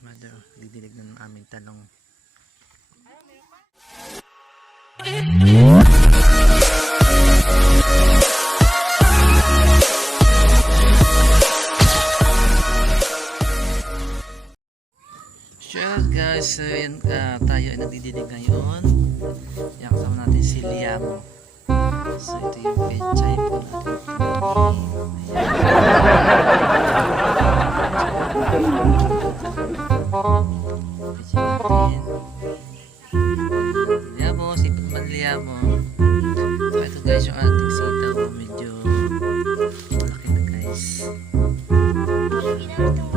mother. Didilig ng aming talong. Sure guys, so yan, ah, tayo ay nagdidilig ngayon. Yan kasama natin si Liam. So ito yung pechay po natin. Pechay natin. Liamo, sipag man Liamo. So ito guys yung ating sitaw. Medyo malaki na guys. Ito mo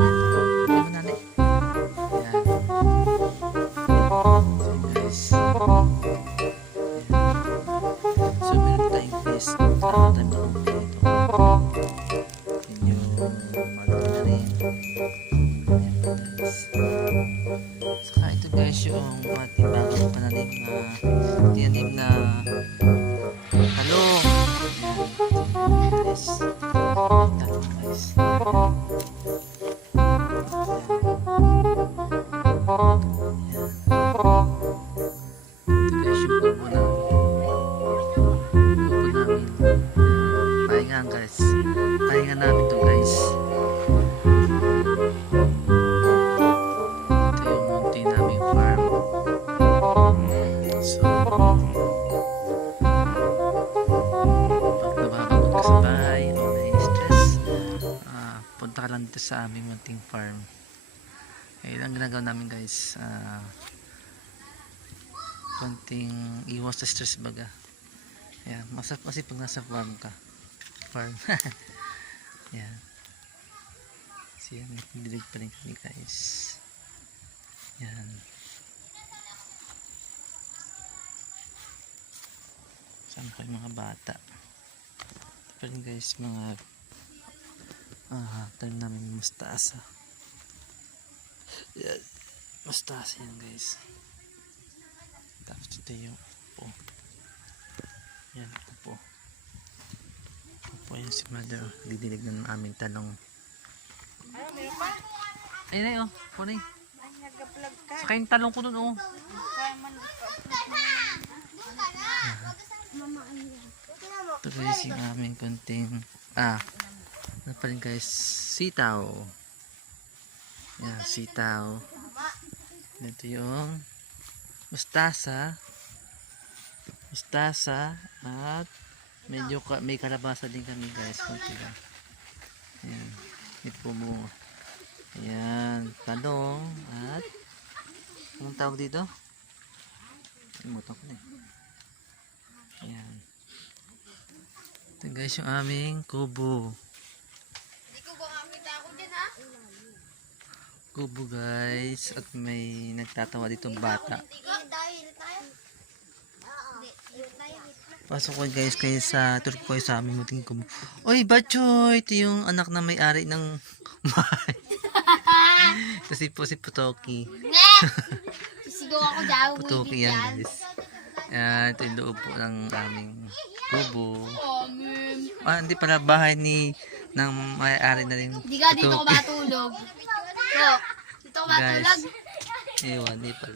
guys. Ito yung munti namin farm. So, pag nababagod ka sa bahay o nai-stress, ah, punta ka lang dito sa aming munting farm. Eh, ang ginagawa namin guys, ah, konting iwas sa stress baga. Ayan, masarap kasi pag nasa farm ka. Farm. Ayan. So yan, nagdidig pa rin kami guys. Yan. Saan pa yung mga bata? Ito pa rin guys, mga ah, tanim namin mustasa. Yan. Mustasa yan guys. Tapos ito yung upo. Yan. Upo yan si mother. Didilig na ng aming talong. Ayun na yun, oh. Ka. Saka yung talong ko dun, oh. Guys yung aming konting ah ano pa rin guys sitaw yan sitaw ito yung mustasa mustasa at medyo ka, may kalabasa din kami guys konti lang yan ito po bunga yan talong at anong tawag dito Limutan ko na eh yan ito guys yung aming kubo. Hindi ko ba makita ako dyan ha? Kubo guys. At may nagtatawa ditong bata. Hindi ko. Dahil tayo. Pasok ko guys kayo sa tour ko sa aming muting kubo. Oy Bachoy! Ito yung anak na may-ari ng bahay. Kasi po si Putoki. Ako dyan. Putoki yan guys. Yan, ito yung loob po ng aming kubo. Ah, hindi pala bahay ni ng may-ari na rin. Hindi ka dito ko matulog. Bro, dito ko matulog. Guys. Ewan, di pala.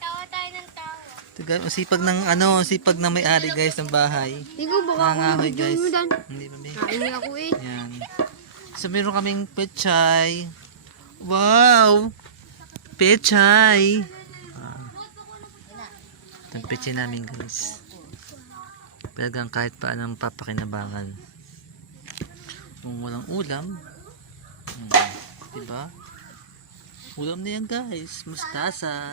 Tawa tayo ng tawa. Ito guys, ang sipag ng ano, ang sipag ng may-ari guys ng bahay. Ko baka Nangangahoy guys. Hindi ba, be? Kainin ako eh. Yan. So, meron kaming pechay. Wow! Pechay! Ah. Ito ang pechay namin guys. Talagang kahit paano ang papakinabangan. Kung walang ulam, hmm, diba? Ulam na yan guys. Mustasa.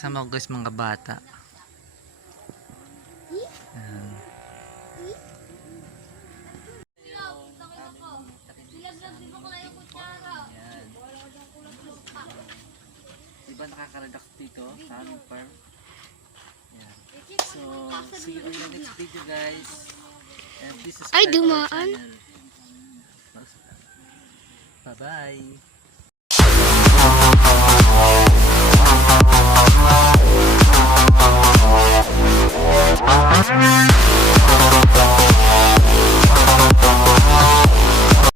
Kasama ko guys mga bata. Ayan. Diba nakaka-relax dito sa aming farm? Ayan. So, see you on the next video guys. And this is Ay, dumaan. Bye-bye.